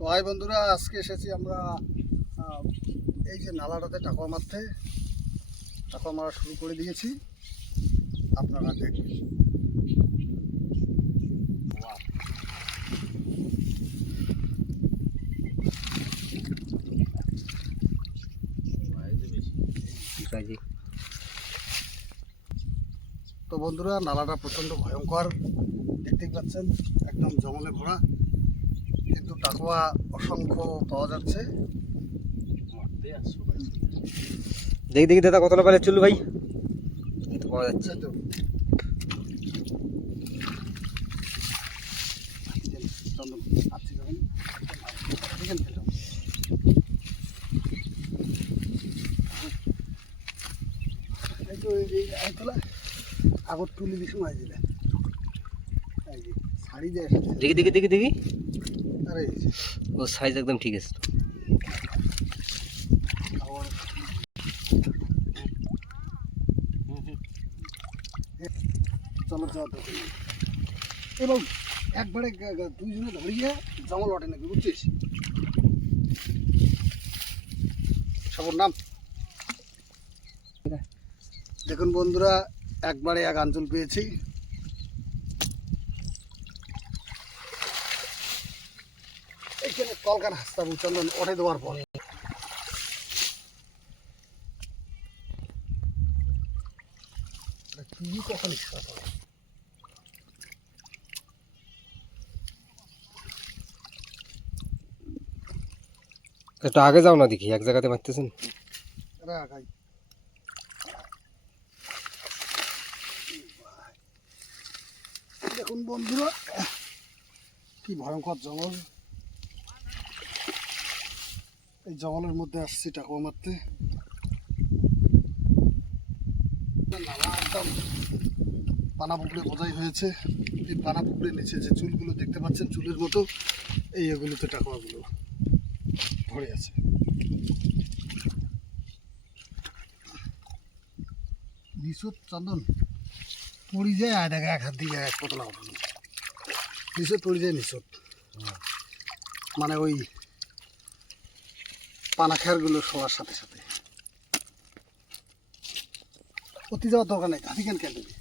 তো হাই বন্ধুরা, আজকে এসেছি আমরা এই যে নালাটাতে টাকা মারা শুরু করে দিয়েছি। আপনারা দেখবেন। তো বন্ধুরা, নালাটা প্রচণ্ড ভয়ঙ্কর, দেখতেই পাচ্ছেন, একদম জঙ্গলে ভরা, কিন্তু টাকুয়া অসংখ্য পাওয়া যাচ্ছে। দেখি দেখি দাদা কতটা পারে চুল ভাই, এই তো পাওয়া যাচ্ছে। তো আগর তুলি দিস মাই দিলে শাড়ি দিয়ে দেখি দেখি দেখি দেখি, আরে ও সাইজ একদম ঠিক আছে। চলো এবং একবারে দুইজনে ধরিয়ে জঙ্গল ওঠে নাকি, বুঝছিস? সবর নাম দেখুন বন্ধুরা, একবারে এক আঞ্চল পেয়েছি। এইখানে কলকার হাসতাবু চন্দন ওঠে দেওয়ার পর তুই কখন ইচ্ছা করে একটু আগে যাও না, দেখি এক জায়গাতে মারতেছেন। দেখুন বন্ধুরা, কি ভয়ঙ্কর জঙ্গল। এই জঙ্গলের মধ্যে আসছি টাকুয়া মারতে। একদম পানা পুকুরে বোঝাই হয়েছে। এই পানা পুকুরের নিচে যে চুলগুলো দেখতে পাচ্ছেন, চুলের মতো, এই এগুলোতে টাকুয়াগুলো ধরে আছে। নিচুত চন্দন পড়ি যায়, আর দেখা এক হাত দিয়ে এক পতলা উঠানো নিচুত পড়ি যায়। নিচুত মানে ওই পানা খেয়ারগুলো শোয়ার সাথে সাথে অতি যাওয়ার দরকার নেই। হাতি কেন কেন দেবে?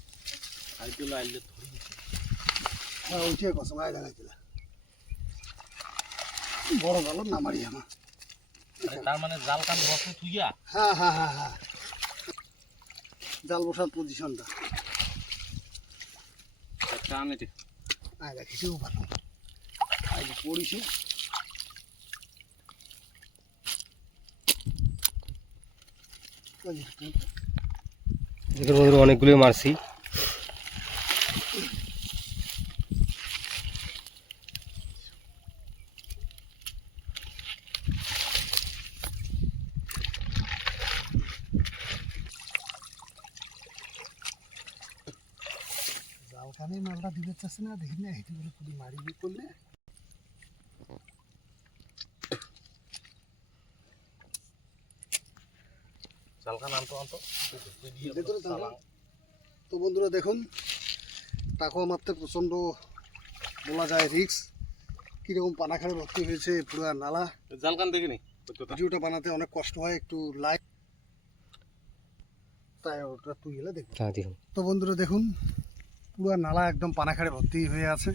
হ্যাঁ, ওইটাই কসম আয় দেখাইছিল। বড় গেল না মারি আমার। তার মানে জাল কান বসে তুইয়া? হ্যাঁ হ্যাঁ হ্যাঁ হ্যাঁ, জাল বসার পজিশনটা আয় দেখিসও ভালো। আজ পড়িস দেখুন বন্ধুরা, অনেকগুলোই মারছি। জালখানে মালটা দিতে চাচ্ছে না, দেখি না হেঁটে বলে পুরি মারি করলে। তো বন্ধুরা দেখুন, টাকুয়া মারতে প্রচণ্ড বলা যায় রিক্স। কীরকম পানাখানে ভর্তি হয়েছে পুরো নালা। জালকান দেখিনি, ভিডিওটা বানাতে অনেক কষ্ট হয়, একটু লাইক, তাই ওটা তুই গেলে দেখুন। তো বন্ধুরা দেখুন, পুরো নালা একদম পানাখাড়ে ভর্তি হয়ে আছে।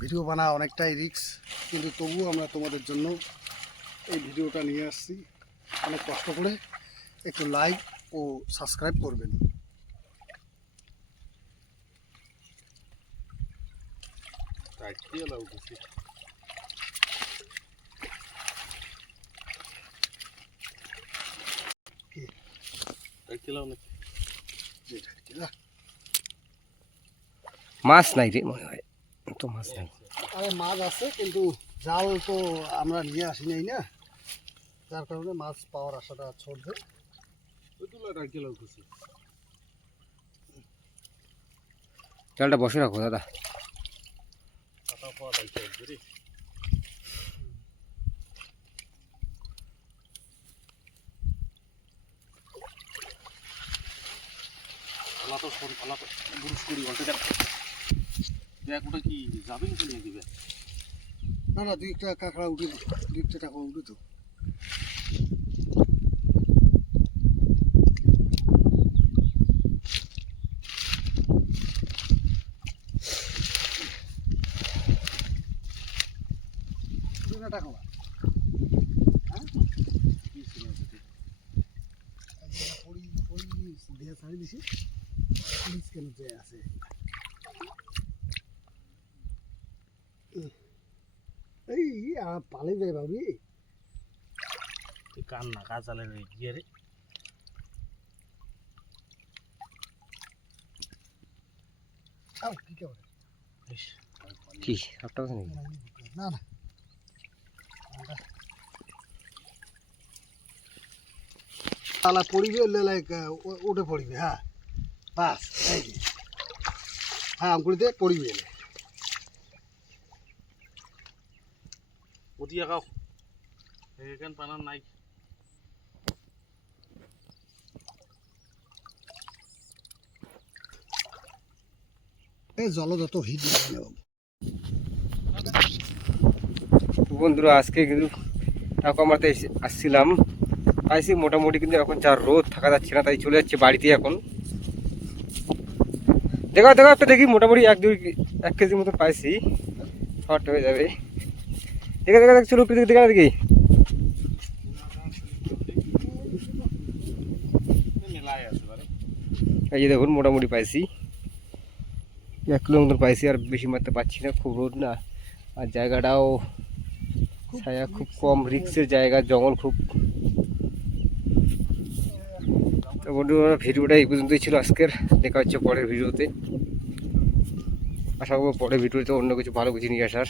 ভিডিও বানা অনেকটাই রিক্স, কিন্তু তবুও আমরা তোমাদের জন্য এই ভিডিওটা নিয়ে আসছি। অনেক কষ্ট করে একটু লাইক ও সাবস্ক্রাইব করবেন। মাছ নাই রে মনে হয়, তো মাছ নাই। আরে মাছ আছে, কিন্তু জাল তো আমরা নিয়ে আসি নাই না, যার কারণে মাছ পাওয়ার আশাটা ছড়বে। জালটা বসে রাখো দাদা। বুরুশ করি বলতে দেখ ওটা কি যাবে নিচে নিয়ে দিবে? না না, দুই একটা কাঁকড়া উঠে, দুই একটা টাকা উঠে তো। টাকা দেয়া ছাড়ি দিছি কেন আছে। এই পালে যায় ভাবি কান না কাজালে গিয়ে রে কি কেমন কি একটা কথা নাকি? না না তালা পড়িবে লাইক উঠে পড়িবে। হ্যাঁ বাস এই যে। হ্যাঁ আঙ্কুড়িতে পড়িবে ওদিয়া খাও এখান পানার নাই এই জলযত হিট বন্ধুরা আজকে কিন্তু টাকা মারতে আসছিলাম, পাইছি মোটামুটি, কিন্তু এখন যা রোদ থাকা যাচ্ছে না, তাই চলে যাচ্ছে বাড়িতে এখন। দেখো দেখো একটা দেখি, মোটামুটি 1 কেজির মতো পাইছি, শর্ট হয়ে যাবে। দেখে দেখে দেখ, চলো একটু দেখে না দেখি। মেলায় আছে বারে এই যে দেখুন মোটামুটি পাইছি 1 কিলোর মতন পাইছি, আর বেশি মারতে পারছি না, খুব রোদ না, আর জায়গাটাও ছায়া খুব কম, রিক্সের জায়গা, জঙ্গল খুব। তো বন্ধুরা ভিডিওটা এই পর্যন্তই ছিল আজকের, দেখা হচ্ছে পরের ভিডিওতে। আশা করবো পরের ভিডিওতে অন্য কিছু ভালো কিছু নিয়ে আসার।